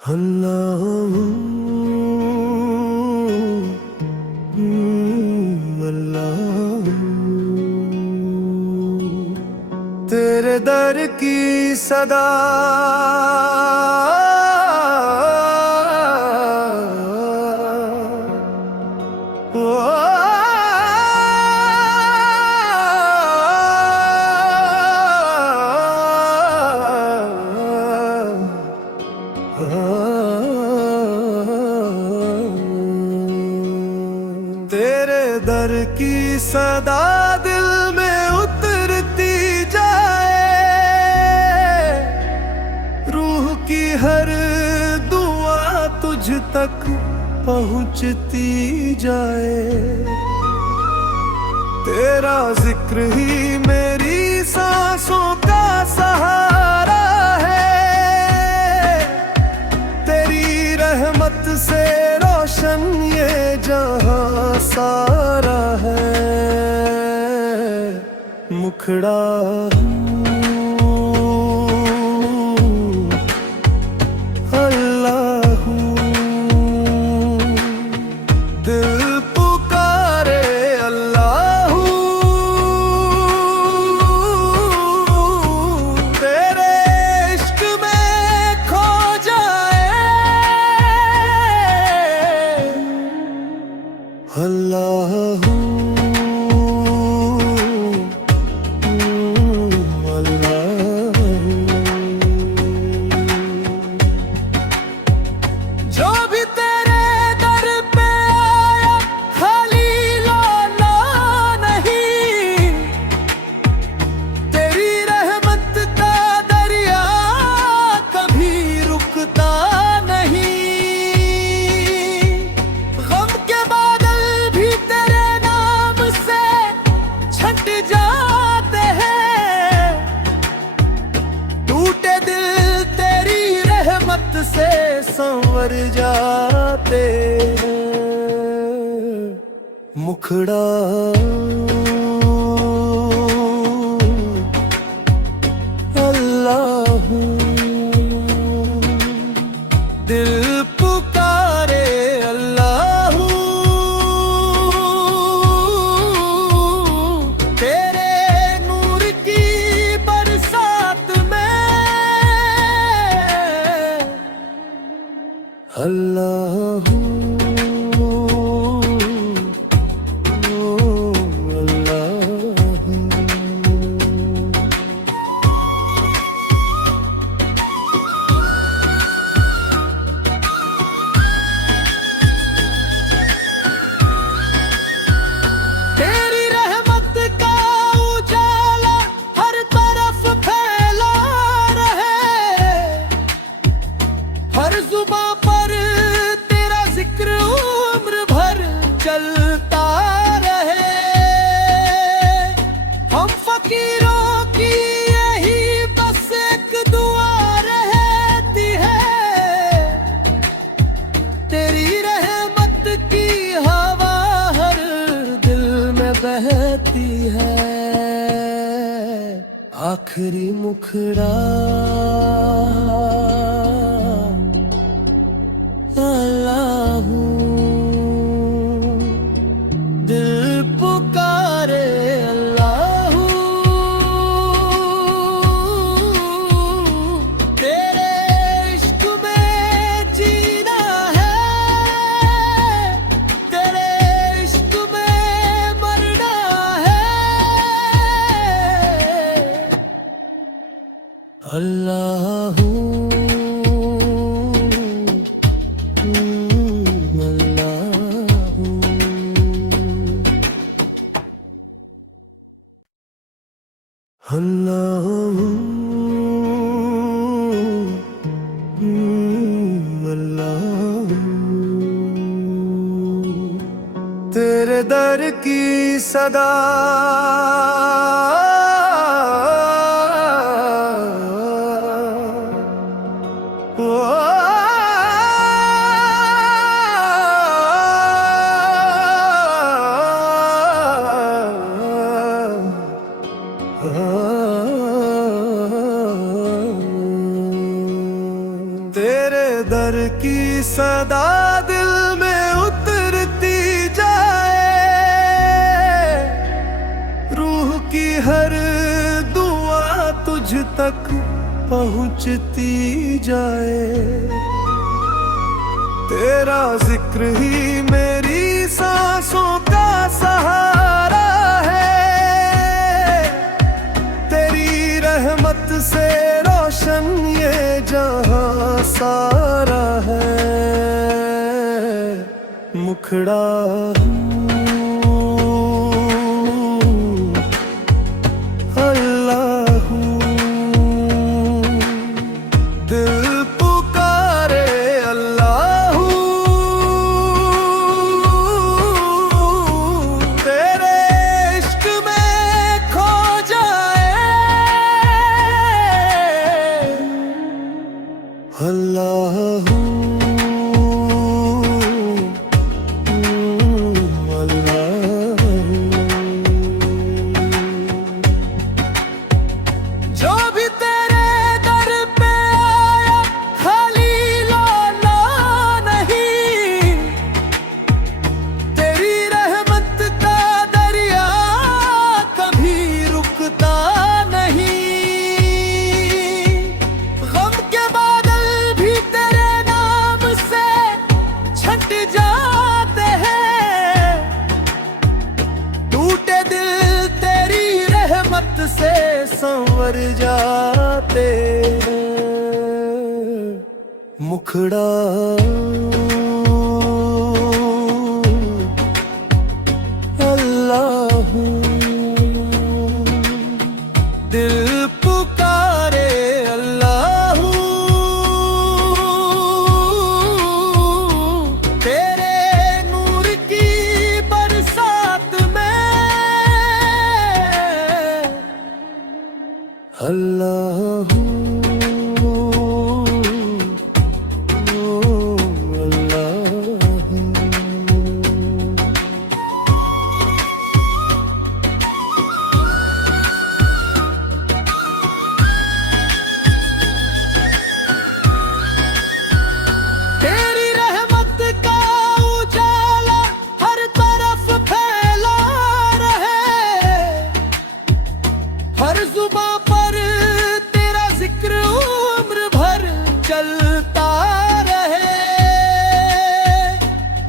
अल्लाह अल्लाह तेरे दर की सदा तेरे दर की सदा दिल में उतरती जाए, रूह की हर दुआ तुझ तक पहुंचती जाए। तेरा जिक्र ही मेरी सांसों का सहारा है, तेरी रहमत से रोशन ये जहां सारा है। मुखड़ा अल्लाह दिल पुकारे अल्लाह, तेरे इश्क में खो जाए अल्लाह से संवर जाते हैं। मुखड़ा अल्लाह दिल पुकारे अल्लाह, तेरे नूर की बरसात में अल्लाह तेरी रहमत का उजाला हर तरफ फैला रहे, हर जुबां पर तेरा जिक्र उम्र भर चलता रहे। हम फकीरों की यही बस एक दुआ रहती है, तेरी रहमत की हवा हर दिल में बहती है। आखिरी मुखड़ा अल्लाह दिल पुकारे अल्लाह, तेरे इश्क में जीना है, तेरे इश्क में मरना है अल्लाह अल्लाह अल्लाह तेरे दर की सदा तेरे दर की सदा दिल में उतरती जाए, रूह की हर दुआ तुझ तक पहुंचती जाए। तेरा जिक्र ही मेरी सांसों का सहारा है, तेरी रहमत से रोशन ये जहां सारा है। मुखड़ा अल्लाह दिल पुकारे अल्लाह, तेरे इश्क में खो जाए अल्लाह। जो भी तेरे दर पे आया खाली लौटा नहीं, तेरी रहमत का दरिया कभी रुकता नहीं। गम के बादल भी तेरे नाम से छट जाते हैं, टूटे दिल तेरी रहमत से संवर जाते हैं। मुखड़ा अल्लाह दिल पुकारे अल्लाह, तेरे नूर की बरसात में अल्लाह तेरी रहमत का उजाला हर तरफ फैला रहे, हर जुबां पर तेरा जिक्र उम्र भर चलता रहे।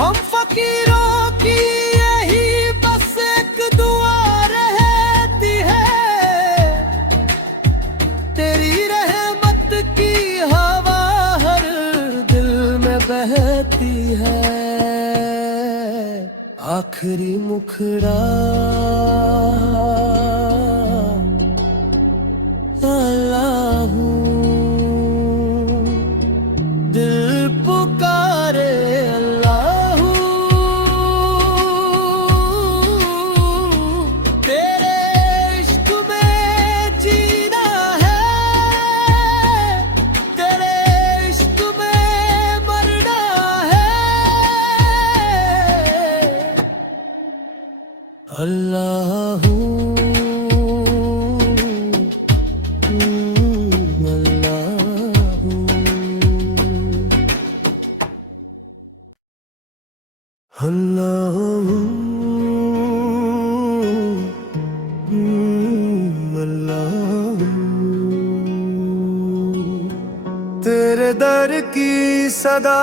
हम फकीरों की यही बस एक दुआ रहती है, तेरी रहमत की हवा हर दिल में बहती है। आखिरी मुखड़ा अल्लाह दिल पुकारे अल्लाह, तेरे इश्क में जीना है, तेरे इश्क में मरना है अल्लाह। अल्लाह अल्लाह तेरे दर की सदा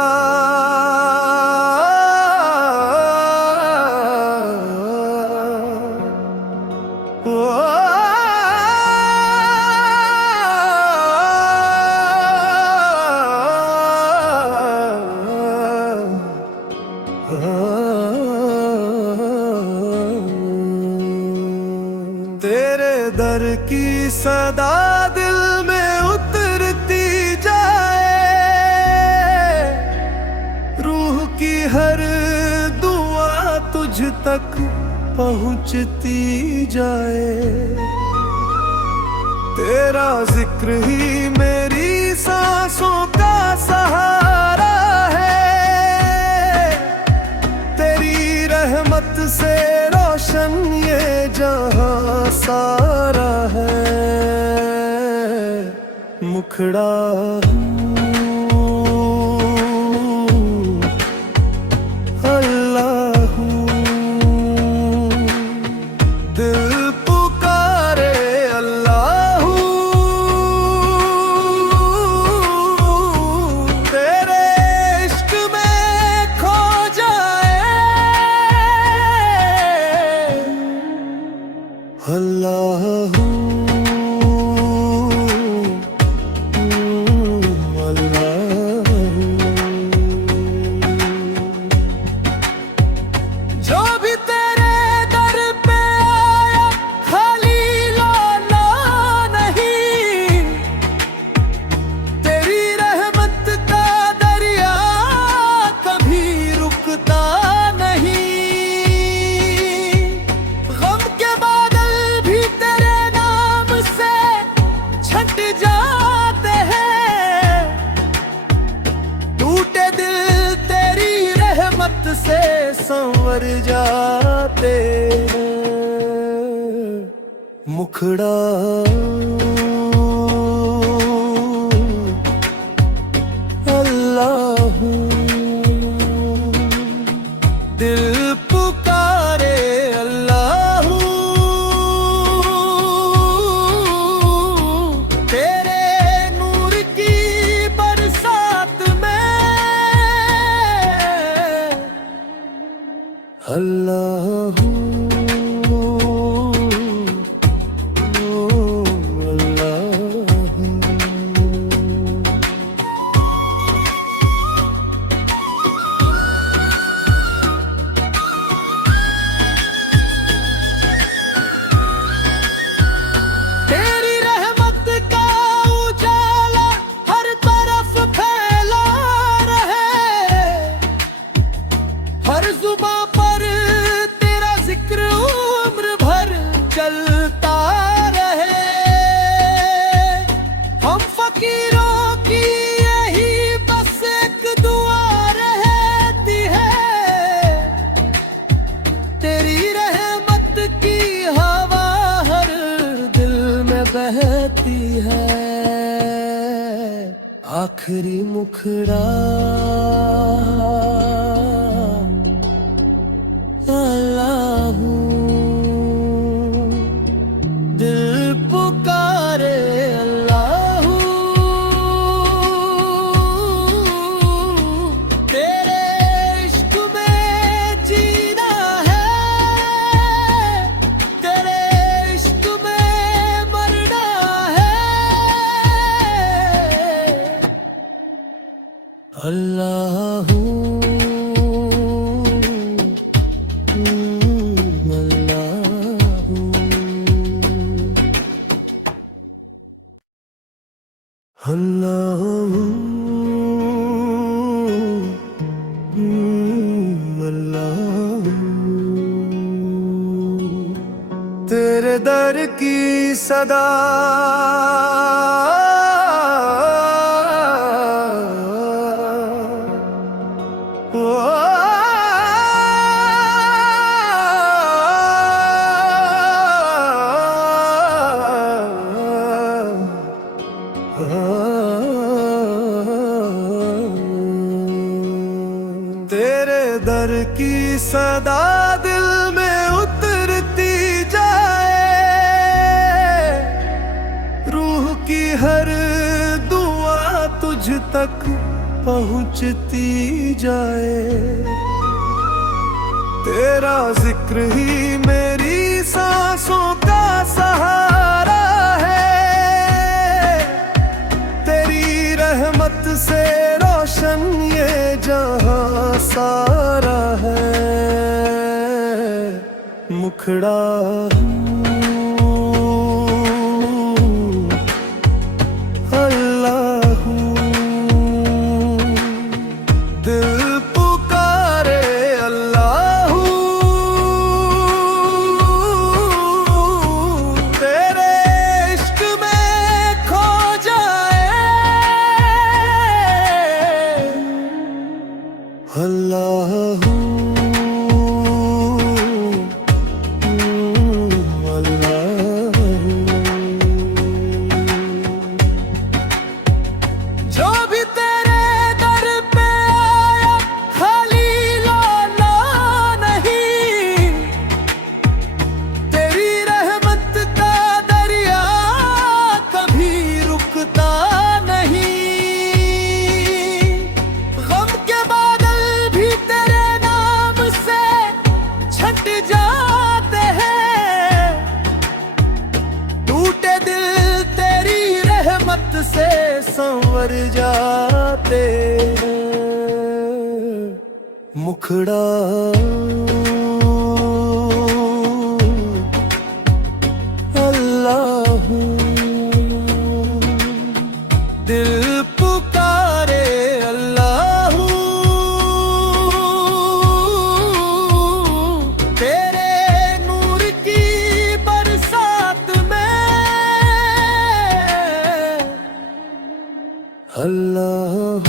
तेरे दर की सदा दिल में उतरती जाए, रूह की हर दुआ तुझ तक पहुंचती जाए। तेरा जिक्र ही मेरी सांसों का सहारा है, तेरी रहमत से रोशन ये जहां सारा है। मुखड़ा संवर जाते हैं। मुखड़ा अल्लाह, दिल पुकारे अल्लाह, तेरे नूर की बरसात में अल्लाह। चलता रहे, हम फकीरों की यही बस एक दुआ रहती है, तेरी रहमत की हवा हर दिल में बहती है। आखिरी मुखड़ा अल्लाह, पुकारे अल्लाह, तेरे इश्क में जीना है, तेरे इश्क में मरना है अल्लाह। अल्लाह अल्लाह, तेरे दर की सदा तेरे दर की सदा दिल में उतरती जाए, रूह की हर दुआ तुझ तक पहुंचती जाए। तेरा जिक्र ही मेरी सांसों का सहारा है, तेरी रहमत से रोशन ये जहां सारा है। मुखड़ा अल्लाह, दिल पुकारे अल्लाह, तेरे इश्क में खो जाए अल्लाह। से संवर जाते हैं। मुखड़ा अल्लाह, दिल पुकारे अल्लाह, तेरे नूर की बरसात में अल्लाह।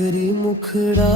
आखिरी मुखड़ा